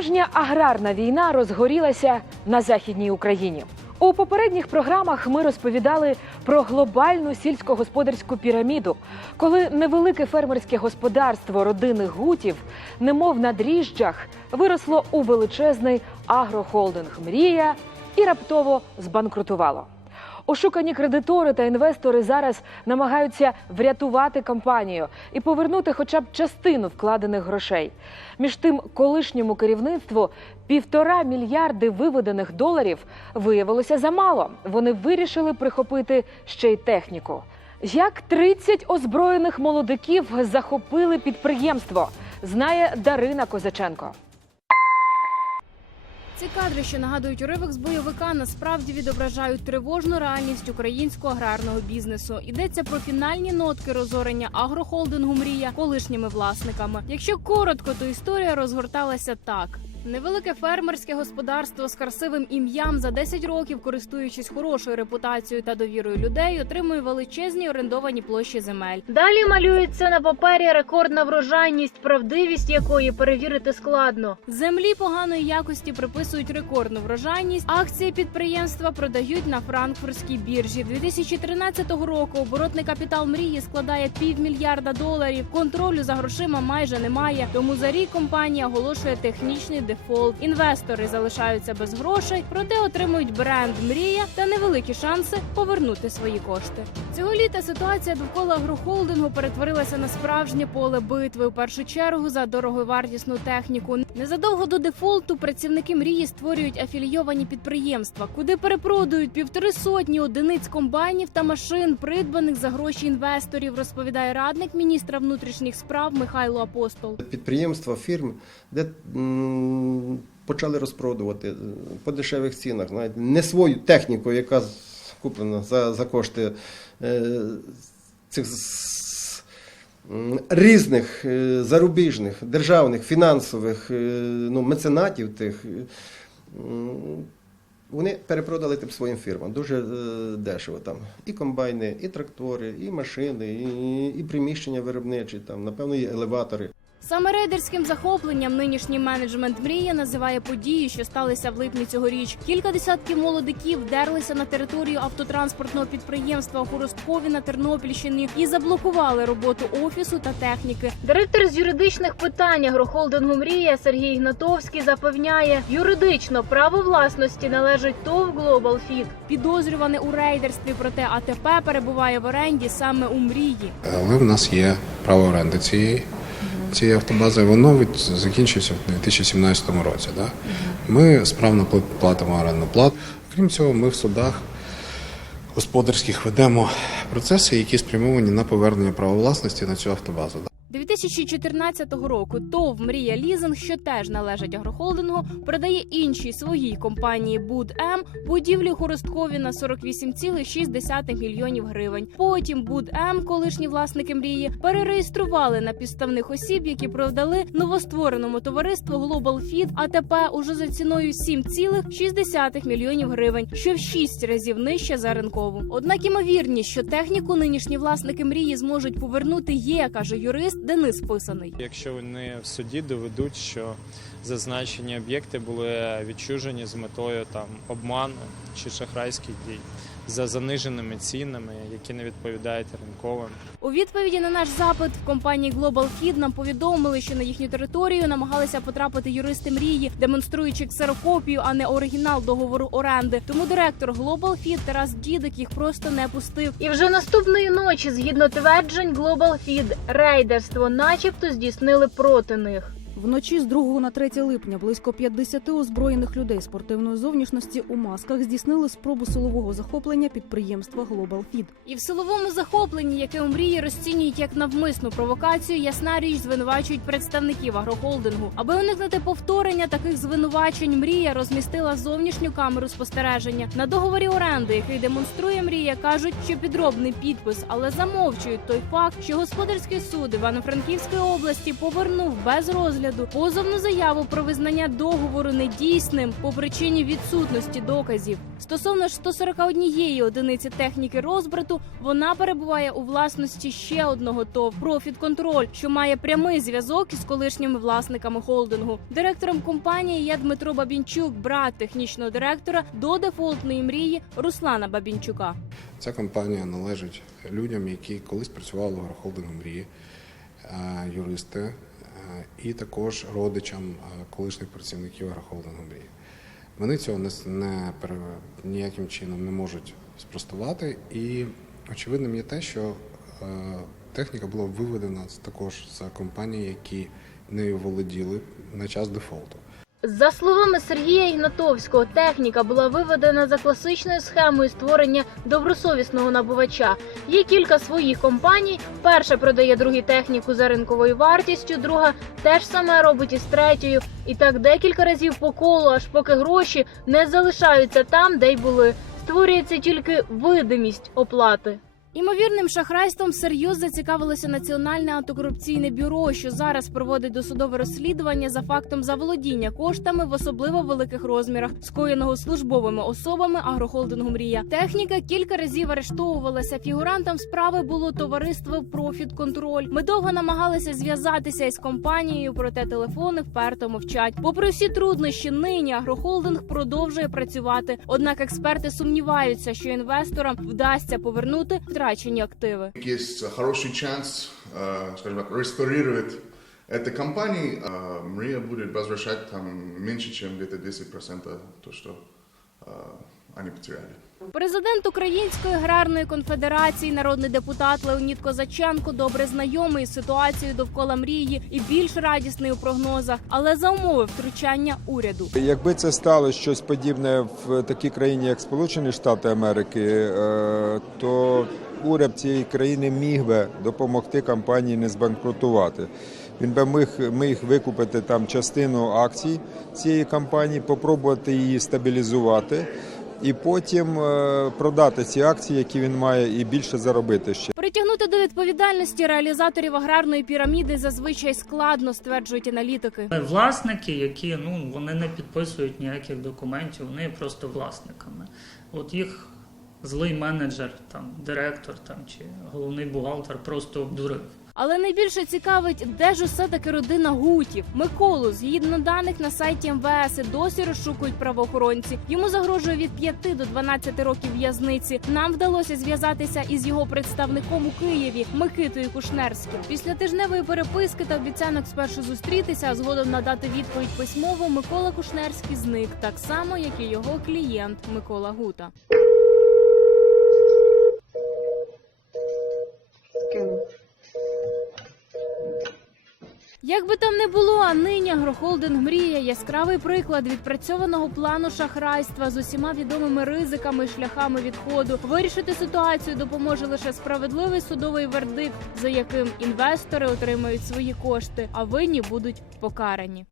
Справжня аграрна війна розгорілася на західній Україні. У попередніх програмах ми розповідали про глобальну сільськогосподарську піраміду, коли невелике фермерське господарство родини гутів, немов на дріжджах, виросло у величезний агрохолдинг Мрія і раптово збанкрутувало. Ошукані кредитори та інвестори зараз намагаються врятувати компанію і повернути хоча б частину вкладених грошей. Між тим, колишньому керівництву півтора мільярди виведених доларів виявилося замало. Вони вирішили прихопити ще й техніку. Як 30 озброєних молодиків захопили підприємство, знає Дарина Козаченко. Ці кадри, що нагадують уривок з бойовика, насправді відображають тривожну реальність українського аграрного бізнесу. Йдеться про фінальні нотки розорення агрохолдингу Мрія колишніми власниками. Якщо коротко, то історія розгорталася так. Невелике фермерське господарство з красивим ім'ям за 10 років, користуючись хорошою репутацією та довірою людей, отримує величезні орендовані площі земель. Далі малюється на папері рекордна врожайність, правдивість якої перевірити складно. Землі поганої якості приписують рекордну врожайність. Акції підприємства продають на франкфуртській біржі. 2013 року оборотний капітал мрії складає півмільярда доларів. Контролю за грошима майже немає. Тому за рік компанія оголошує технічний дефолт. Інвестори залишаються без грошей, проте отримують бренд Мрія та невеликі шанси повернути свої кошти. Цього літа ситуація довкола агрохолдингу перетворилася на справжнє поле битви. У першу чергу за дороговартісну техніку. Незадовго до дефолту працівники мрії створюють афілійовані підприємства, куди перепродують півтори сотні одиниць комбайнів та машин, придбаних за гроші інвесторів. Розповідає радник міністра внутрішніх справ Михайло Апостол. підприємства, фірми, де почали розпродувати е, по дешевих цінах, знаєте, не свою техніку, яка куплена за, за кошти е, цих різних е, зарубіжних, державних, фінансових ну, меценатів тих. Вони перепродали тим своїм фірмам дуже дешево там. І комбайни, і трактори, і машини, і, і приміщення виробничі, там, напевно, і елеватори. Саме рейдерським захопленням нинішній менеджмент мрія називає події, що сталися в липні цьогоріч. Кілька десятків молодиків вдерлися на територію автотранспортного підприємства у Хоросткові на Тернопільщині і заблокували роботу офісу та техніки. Директор з юридичних питань агрохолдингу Мрія Сергій Гнатовський запевняє, юридично право власності належить ТОВ Global Fit. Підозрюваний у рейдерстві, проте АТП перебуває в оренді саме у мрії. Але в нас є право оренди цієї, цієї автобази. Воно від, закінчується в 2017 році. Да? Ми справно платимо оренду плату. Крім цього, ми в судах господарських ведемо процеси, які спрямовані на повернення права власності на цю автобазу. Да. 2014 року ТОВ Мрія Лізинг, що теж належить агрохолдингу, продає іншій своїй компанії Буд М будівлі Хоросткові на 48,6 мільйонів гривень. Потім Буд М, колишні власники мрії, перереєстрували на підставних осіб, які продали новоствореному товариству Global Feed АТП уже за ціною 7,6 мільйонів гривень, що в 6 разів нижче за ринкову. Однак імовірність, що техніку нинішні власники мрії зможуть повернути, є, каже юрист Денис Писаний. Якщо вони в суді доведуть, що зазначені об'єкти були відчужені з метою там обману чи шахрайських дій за заниженими цінами, які не відповідають ринковим. У відповіді на наш запит в компанії Global Feed нам повідомили, що на їхню територію намагалися потрапити юристи мрії, демонструючи ксерокопію, а не оригінал договору оренди. Тому директор Global Feed Тарас Дідик їх просто не пустив. І вже наступної ночі, згідно тверджень Global Feed, рейдерство, начебто, здійснили проти них. Вночі з 2 на 3 липня близько 50 озброєних людей спортивної зовнішності у масках здійснили спробу силового захоплення підприємства Global Feed. І в силовому захопленні, яке у мрії розцінюють як навмисну провокацію, ясна річ звинувачують представників агрохолдингу. Аби уникнути повторення таких звинувачень, мрія розмістила зовнішню камеру спостереження на договорі оренди, який демонструє мрія. кажуть, що підробний підпис, але замовчують той факт, що господарський суд Івано-Франківської області повернув без розгляду розгляду позовну заяву про визнання договору недійсним по причині відсутності доказів. Стосовно ж 141 одиниці техніки розбрату, вона перебуває у власності ще одного ТОВ «Профіт Контроль», що має прямий зв'язок із колишніми власниками холдингу. Директором компанії є Дмитро Бабінчук, брат технічного директора до дефолтної мрії Руслана Бабінчука. Ця компанія належить людям, які колись працювали в агрохолдингу мрії, юристи е, і також родичам е, колишніх працівників агрохолдингу мрії. Вони цього не, не ніяким чином не можуть спростувати. І очевидним є те, що е, техніка була виведена також з компаній, які нею володіли на час дефолту. За словами Сергія Ігнатовського, техніка була виведена за класичною схемою створення добросовісного набувача. Є кілька своїх компаній. Перша продає другій техніку за ринковою вартістю, друга теж саме робить із третьою. І так декілька разів по колу, аж поки гроші не залишаються там, де й були. Створюється тільки видимість оплати. Імовірним шахрайством всерйоз зацікавилося Національне антикорупційне бюро, що зараз проводить досудове розслідування за фактом заволодіння коштами в особливо великих розмірах, скоєного службовими особами агрохолдингу Мрія. Техніка кілька разів арештовувалася. Фігурантом справи було товариство Профіт Контроль. Ми довго намагалися зв'язатися із компанією, проте телефони вперто мовчать. Попри всі труднощі, нині агрохолдинг продовжує працювати. Однак експерти сумніваються, що інвесторам вдасться повернути втрачені активи. Есть хороший шанс, э, скажем так, реставрировать этой компании. Э, Мрия будет возвращать там меньше, чем где-то 10% то, что э, они потеряли. Президент Української аграрної конфедерації, народний депутат Леонід Козаченко, добре знайомий з ситуацією довкола мрії і більш радісний у прогнозах, але за умови втручання уряду. Якби це стало щось подібне в такій країні, як Сполучені Штати Америки, е, то уряд цієї країни міг би допомогти компанії не збанкрутувати. Він би міг, міг викупити там частину акцій цієї компанії, попробувати її стабілізувати. І потім е, продати ці акції, які він має, і більше заробити ще. Притягнути до відповідальності реалізаторів аграрної піраміди зазвичай складно, стверджують аналітики. Власники, які ну вони не підписують ніяких документів, вони є просто власниками. От їх злий менеджер, там директор там чи головний бухгалтер просто обдурив. Але найбільше цікавить, де ж усе таки родина Гутів. Миколу, згідно даних на сайті МВС, досі розшукують правоохоронці. Йому загрожує від 5 до 12 років в'язниці. Нам вдалося зв'язатися із його представником у Києві Микитою Кушнерським. Після тижневої переписки та обіцянок спершу зустрітися, а згодом надати відповідь письмово. Микола Кушнерський зник так само, як і його клієнт Микола Гута. Як би там не було, а нині агрохолдинг мріє яскравий приклад відпрацьованого плану шахрайства з усіма відомими ризиками і шляхами відходу. Вирішити ситуацію допоможе лише справедливий судовий вердикт, за яким інвестори отримають свої кошти, а винні будуть покарані.